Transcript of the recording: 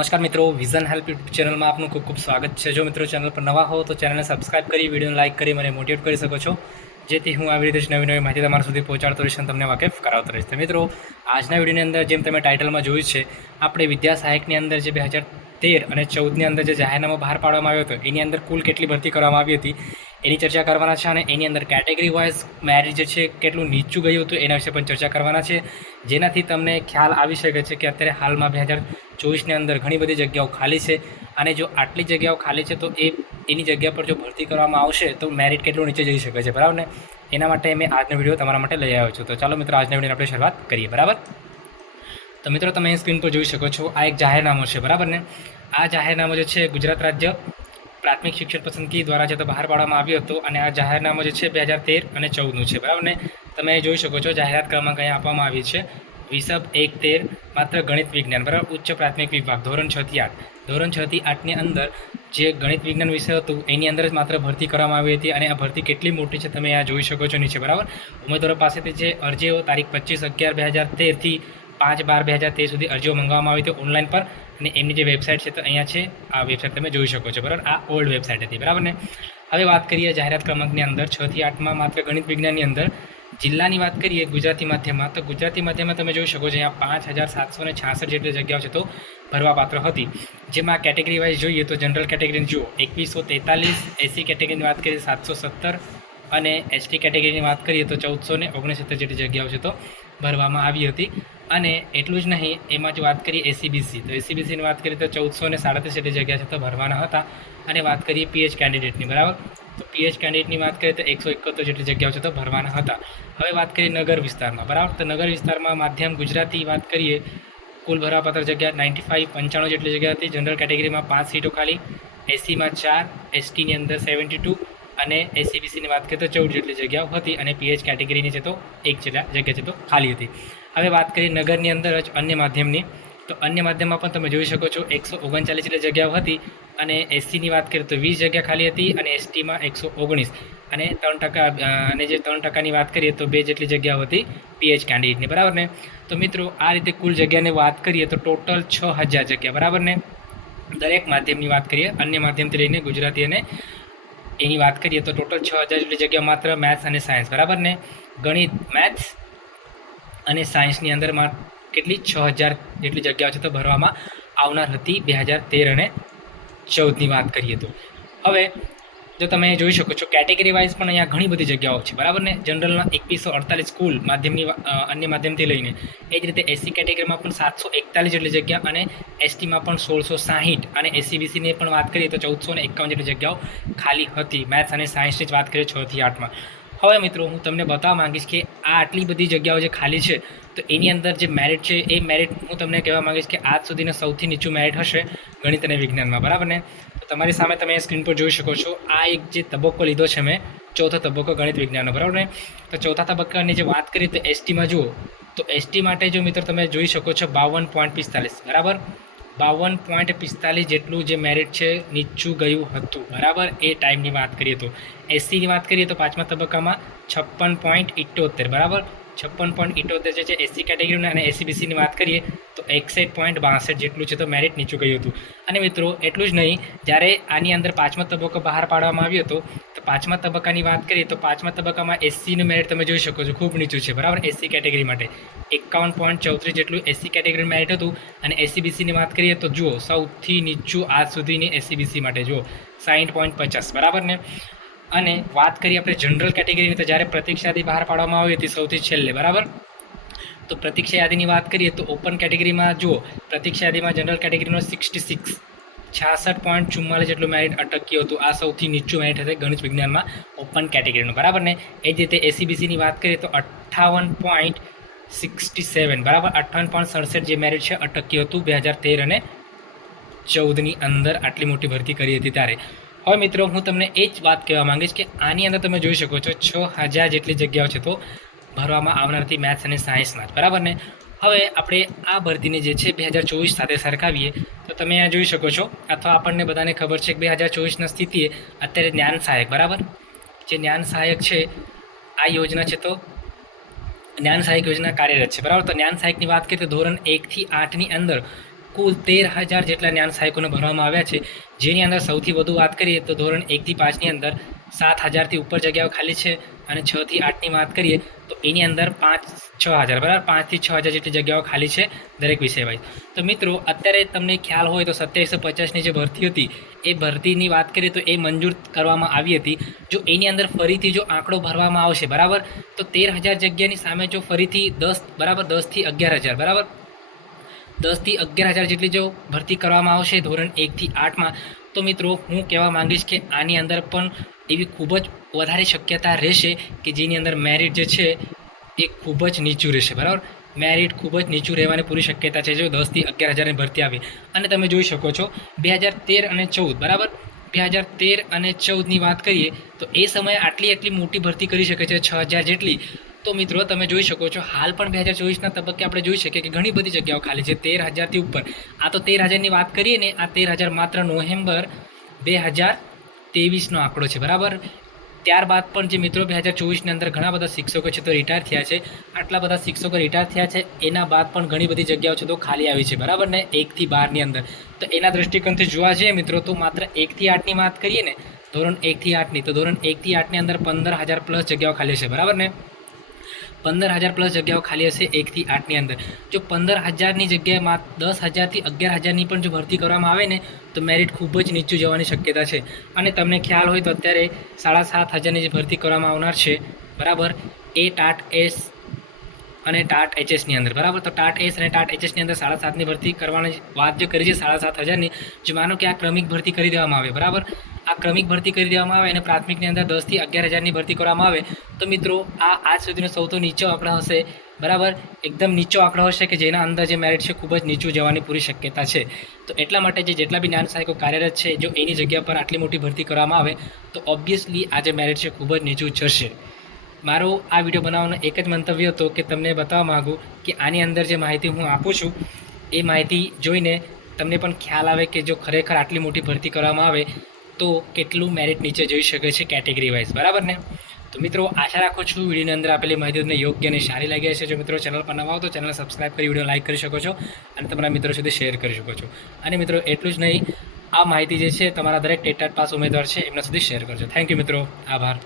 નમસ્કાર મિત્રો, vision help YouTube ચેનલમાં આપનું ખૂબ ખૂબ સ્વાગત છે। જો મિત્રો ચેનલ પર નવા હો તો ચેનલને સબસ્ક્રાઇબ કરી વિડીયોને લાઇક કરી મને મોટિવેટ કરી શકો છો, જેથી હું આવી રીતે જ નવી નવી માહિતી તમારા સુધી પહોંચાડતો રહીશ અને તમને વાકેફ કરાવતો રહીશ। તો મિત્રો આજના વિડીયોની અંદર જેમ તમે ટાઇટલમાં જોયું છે, આપણે વિદ્યા સહાયકની અંદર જે 2013 અને 14ની અંદર જે જાહેરનામું બહાર પાડવામાં આવ્યો હતો એની અંદર કુલ કેટલી ભરતી કરવામાં આવી હતી એની ચર્ચા કરવાના છે, અને એની અંદર કેટેગરી વાઇઝ મેરિટ જે છે કેટલું નીચું ગયું હતું એના વિશે પણ ચર્ચા કરવાના છે, જેનાથી તમને ખ્યાલ આવી શકે છે કે અત્યારે હાલમાં 2024ની અંદર ઘણી બધી જગ્યાઓ ખાલી છે, અને જો આટલી જગ્યાઓ ખાલી છે તો એની જગ્યા પર જો ભરતી કરવામાં આવશે તો મેરિટ કેટલું નીચે જઈ શકે છે, બરાબર ને। એના માટે મેં આજનો વિડીયો તમારા માટે લઈ આવ્યો છું। તો ચાલો મિત્રો આજના વિડીયોની આપણે શરૂઆત કરીએ, બરાબર। તો મિત્રો તમે અહીં સ્ક્રીન પર જોઈ શકો છો, આ એક જાહેરનામું છે, બરાબર ને। આ જાહેરનામું જે છે ગુજરાત રાજ્ય પ્રાથમિક શિક્ષણ પસંદગી દ્વારા છે તો બહાર પાડવામાં આવ્યું હતું, અને આ જાહેરનામું જે છે 2013 અને 14નું છે, બરાબર ને। તમે જોઈ શકો છો જાહેરાત ક્રમાંક અહીંયા આપવામાં આવી છે, વિષય 1-13 માત્ર ગણિત વિજ્ઞાન, બરાબર। ઉચ્ચ પ્રાથમિક વિભાગ ધોરણ 6 થી 8, ધોરણ 6 થી 8ની અંદર જે ગણિત વિજ્ઞાન વિષય હતું એની અંદર જ માત્ર ભરતી કરવામાં આવી હતી, અને આ ભરતી કેટલી મોટી છે તમે અહીંયા જોઈ શકો છો નીચે, બરાબર। ઉમેદવારો પાસેથી જે અરજીઓ તારીખ 25/11/2013 થી 5/12/2013 સુધી અરજીઓ મંગાવવામાં આવી હતી ઓનલાઈન પર, અને એમની જે વેબસાઇટ છે તો અહીંયા છે, આ વેબસાઇટ તમે જોઈ શકો છો, બરાબર। આ ઓલ્ડ વેબસાઇટ હતી, બરાબર ને। હવે વાત કરીએ જાહેરાત ક્રમાંકની અંદર 6 થી 8માં માત્ર ગણિત વિજ્ઞાનની અંદર જિલ્લાની વાત કરીએ ગુજરાતી માધ્યમમાં, તો ગુજરાતી માધ્યમમાં તમે જોઈ શકો છો અહીંયા 5766 જેટલી જગ્યાઓ છે તો ભરવાપાત્ર હતી, જેમાં કેટેગરી વાઇઝ જોઈએ તો જનરલ કેટેગરીની જુઓ 2143, એસસી કેટેગરીની વાત કરીએ 717, અને એસટી કેટેગરીની વાત કરીએ તો 1469 જેટલી જગ્યાઓ છે તો ભરવામાં આવી હતી। અને એટલું જ નહીં, એમાં જો વાત કરીએ એસીબીસી, તો એસીબીસીની વાત કરીએ તો 1437 જેટલી જગ્યા છે તો ભરવાના હતા, અને વાત કરીએ પીએચ કેન્ડિડેટની, બરાબર, તો પીએચ કેન્ડિડેટની વાત કરીએ તો 171 જેટલી જગ્યાઓ છે તો ભરવાના હતા। હવે વાત કરીએ નગર વિસ્તારમાં, બરાબર, તો નગર વિસ્તારમાં માધ્યમ ગુજરાતી વાત કરીએ, કુલ ભરવાપાત્ર જગ્યા 95 જેટલી જગ્યા હતી, જનરલ કેટેગરીમાં 5 સીટો ખાલી, એસીમાં 4, એસટીની અંદર 72, અને એસીબીસીની વાત કરીએ તો 14 જેટલી જગ્યાઓ હતી, અને પીએચ કેટેગરીની છે તો 1 જગ્યા છે તો ખાલી હતી। હવે વાત કરીએ નગરની અંદર જ અન્ય માધ્યમની, તો અન્ય માધ્યમમાં પણ તમે જોઈ શકો છો 139 જેટલી જગ્યાઓ હતી, અને એસસીની વાત કરીએ તો 20 જગ્યા ખાલી હતી, અને એસટીમાં 119, અને 3%, અને જે 3%ની વાત કરીએ તો 2 જેટલી જગ્યાઓ હતી પીએચ કેન્ડિડેટની, બરાબર ને। તો મિત્રો આ રીતે કુલ જગ્યાની વાત કરીએ તો ટોટલ 6000 જગ્યા, બરાબર ને। દરેક માધ્યમની વાત કરીએ, અન્ય માધ્યમથી લઈને ગુજરાતી અને એની વાત કરીએ તો ટોટલ 6000 જેટલી જગ્યા માત્ર મેથ્સ અને સાયન્સ, બરાબર ને। ગણિત, મેથ્સ અને સાયન્સની અંદર કેટલી 6000 જેટલી જગ્યાઓ છે તો ભરવામાં આવનાર હતી 2013 અને 14ની વાત કરીએ તો। હવે જો તમે જોઈ શકો છો કેટેગરી વાઇઝ પણ અહીંયા ઘણી બધી જગ્યાઓ છે, બરાબર ને। જનરલના 2148 કુલ માધ્યમની, અન્ય માધ્યમથી લઈને, એ જ રીતે એસસી કેટેગરીમાં પણ 741 જેટલી જગ્યા, અને એસટીમાં પણ 1660, અને એસીબીસીની પણ વાત કરીએ તો 1451 જેટલી જગ્યાઓ ખાલી હતી, મેથ્સ અને સાયન્સની જ વાત કરીએ 6 થી 8માં। હવે મિત્રો હું તમને બતાવવા માંગીશ કે આ આટલી બધી જગ્યાઓ જે ખાલી છે તો એની અંદર જે મેરિટ છે એ મેરિટ હું તમને કહેવા માંગીશ કે આજ સુધીનું સૌથી નીચું મેરિટ હશે ગણિત અને વિજ્ઞાનમાં, બરાબર ને। તો તમારી સામે તમે સ્ક્રીન પર જોઈ શકો છો, આ એક જે તબક્કો લીધો છે મેં, ચોથો તબક્કો ગણિત વિજ્ઞાનનો, બરાબર ને। તો ચોથા તબક્કાની જે વાત કરીએ તો એસટીમાં જુઓ, તો એસટી માટે જો મિત્રો તમે જોઈ શકો છો 52.45, બરાબર, 52.45 જેટલું જે મેરિટ છે નીચું ગયું હતું, બરાબર, એ ટાઈમની વાત કરીએ તો। એસસીની વાત કરીએ તો પાંચમા તબક્કામાં 56.78, બરાબર, 56.78 જે છે એસસી કેટેગરીનું, અને એસીબીસીની વાત કરીએ તો 61.62 જેટલું છે તો મેરિટ નીચું ગયું હતું। અને મિત્રો એટલું જ નહીં, જ્યારે આની અંદર પાંચમો તબક્કો બહાર પાડવામાં આવ્યો હતો તો પાંચમા તબક્કાની વાત કરીએ તો પાંચમા તબક્કામાં એસસીનું મેરિટ તમે જોઈ શકો છો ખૂબ નીચું છે, બરાબર, એસસી કેટેગરી માટે 51.34 જેટલું એસસી કેટેગરીનું મેરિટ હતું, અને એસીબીસીની વાત કરીએ તો જુઓ સૌથી નીચું આજ સુધીની એસીબીસી માટે જુઓ 60.50, બરાબર ને। અને વાત કરીએ આપણે જનરલ કેટેગરીની, તો જ્યારે પ્રતીક્ષા યાદી બહાર પાડવામાં આવી હતી સૌથી છેલ્લે, બરાબર, તો પ્રતીક્ષા યાદીની વાત કરીએ તો ઓપન કેટેગરીમાં જુઓ પ્રતીક્ષા યાદીમાં જનરલ કેટેગરીનો 66.44 જેટલું મેરિટ અટક્યું હતું, આ સૌથી નીચું મેરિટ હશે ગણિત વિજ્ઞાનમાં ઓપન કેટેગરીનું, બરાબર ને। એ જ રીતે એસીબીસીની વાત કરીએ તો 58.67, બરાબર, 58.67 જે મેરિટ છે અટક્યું હતું 2013 અને 14ની અંદર આટલી મોટી ભરતી કરી હતી ત્યારે। હવે મિત્રો હું તમને એ જ વાત કહેવા માંગીશ કે આની અંદર તમે જોઈ શકો છો 6000 જેટલી જગ્યાઓ છે તો ભરવામાં આવનાર હતી મેથ્સ અને સાયન્સમાં જ, બરાબર ને। હવે આપણે આ ભરતીને જે છે 2024 સાથે સરખાવીએ તો તમે અહીંયા જોઈ શકો છો, અથવા આપણને બધાને ખબર છે કે 2024ના સ્થિતિએ અત્યારે જ્ઞાન સહાયક, બરાબર, જે જ્ઞાન સહાયક છે આ યોજના છે તો જ્ઞાન સહાયક યોજના કાર્યરત છે, બરાબર। તો જ્ઞાન સહાયકની વાત કરીએ તો ધોરણ 1 થી 8ની અંદર કુલ 13,000 જેટલા જ્ઞાન સહાયકોને ભરવામાં આવ્યા છે, જેની અંદર સૌથી વધુ વાત કરીએ તો ધોરણ 1 થી 5ની અંદર 7,000થી ઉપર જગ્યાઓ ખાલી છે, અને 6 થી 8ની વાત કરીએ તો એની અંદર 5-6,000 બરાબર 5 થી 6,000 જેટલી જગ્યાઓ ખાલી છે દરેક વિષય વાઇઝ. તો મિત્રો અત્યારે તમને ખ્યાલ હોય તો 2750ની જે ભરતી હતી એ ભરતીની વાત કરીએ તો એ મંજૂર કરવામાં આવી હતી. જો એની અંદર ફરીથી જો આંકડો ભરવામાં આવશે બરાબર, તો 13,000 જગ્યાની સામે જો ફરીથી 10 થી 11,000 બરાબર 10 થી 11,000 જેટલી જો ભરતી કરવામાં આવશે ધોરણ 1 થી 8માં, તો મિત્રો હું કહેવા માંગીશ કે આની અંદર પણ એવી ખૂબ જ વધારે શક્યતા રહેશે કે જેની અંદર મેરિટ જે છે એ ખૂબ જ નીચું રહેશે બરાબર. મેરિટ ખૂબ જ નીચું રહેવાની પૂરી શક્યતા છે જો 10 થી 11,000ની ભરતી આવે. અને તમે જોઈ શકો છો 2013 અને 14 બરાબર 2013 અને 14ની વાત કરીએ તો એ સમયે આટલી મોટી ભરતી કરી શકે છે 6,000 જેટલી. તો મિત્રો તમે જોઈ શકો છો હાલ પણ 2024ના તબક્કે આપણે જોઈ શકીએ કે ઘણી બધી જગ્યાઓ ખાલી છે 13,000થી ઉપર. આ તો 13,000ની વાત કરીએ ને, આ 13,000 માત્ર નવેમ્બર 2023નો આંકડો છે બરાબર. ત્યારબાદ પણ જે મિત્રો 2024ની અંદર ઘણા બધા શિક્ષકો છે તો રિટાયર થયા છે. આટલા બધા શિક્ષકો રિટાયર થયા છે એના બાદ પણ ઘણી બધી જગ્યાઓ છે તો ખાલી આવી છે બરાબર ને 1 થી 12ની અંદર. તો એના દૃષ્ટિકોણથી જોવા જઈએ મિત્રો તો માત્ર 1 થી 8ની વાત કરીએ ને, ધોરણ 1 થી 8ની, તો ધોરણ 1 થી 8ની અંદર 15,000 પ્લસ જગ્યાઓ ખાલી છે બરાબર ને. 15,000 પ્લસ જગ્યાઓ ખાલી હશે 1 થી 8ની અંદર. જો 15,000ની જગ્યાએ 10,000થી 11,000ની પણ જો ભરતી કરવામાં આવે ને તો મેરિટ ખૂબ જ નીચું જવાની શક્યતા છે. અને તમને ખ્યાલ હોય તો અત્યારે 7,500ની જે ભરતી કરવામાં આવનાર છે બરાબર, એ ટાટ એસ અને ટાટ એચએસની અંદર બરાબર. તો ટાટ એસ અને ટાટ એચએસની અંદર 7,500ની ભરતી કરવાની વાત જે કરી છે 7,500ની, જો માનો કે આ ક્રમિક ભરતી કરી દેવામાં આવે બરાબર, આ ક્રમિક ભરતી કરી દેવામાં આવે અને પ્રાથમિકની અંદર 10 થી 11,000ની ભરતી કરવામાં આવે તો મિત્રો આ આજ સુધીનો સૌથી નીચો આંકડો હશે બરાબર. એકદમ નીચો આંકડો હશે કે જેના અંદર જે મેરિટ છે ખૂબ જ નીચું જવાની પૂરી શક્યતા છે. તો એટલા માટે જેટલા બી જ્ઞાન સહાયકો કાર્યરત છે જો એની જગ્યા પર આટલી મોટી ભરતી કરવામાં આવે તો ઓબ્વિયસલી આ જે મેરિટ છે ખૂબ જ નીચું જશે. મારો આ વિડીયો બનાવવાનો એક જ મંતવ્ય હતો કે તમને બતાવવા માગું કે આની અંદર જે માહિતી હું આપું છું એ માહિતી જોઈને તમને પણ ખ્યાલ આવે કે જો ખરેખર આટલી મોટી ભરતી કરવામાં આવે તો કેટલું મેરિટ નીચે જઈ શકે છે કેટેગરી વાઇઝ બરાબર ને. તો મિત્રો આશા રાખું છું વિડીયોની અંદર આપેલી માહિતી તમને યોગ્ય અને સારી લાગી હશે. જો મિત્રો ચેનલ પર નવા હો તો ચેનલ સબસ્ક્રાઈબ કરી વિડીયો લાઇક કરી શકો છો અને તમારા મિત્રો સુધી શેર કરી શકો છો. અને મિત્રો એટલું જ નહીં, આ માહિતી જે છે તમારા દરેક ટેટ પાસ ઉમેદવાર છે એમના સુધી શેર કરજો. થેન્ક યુ મિત્રો, આભાર.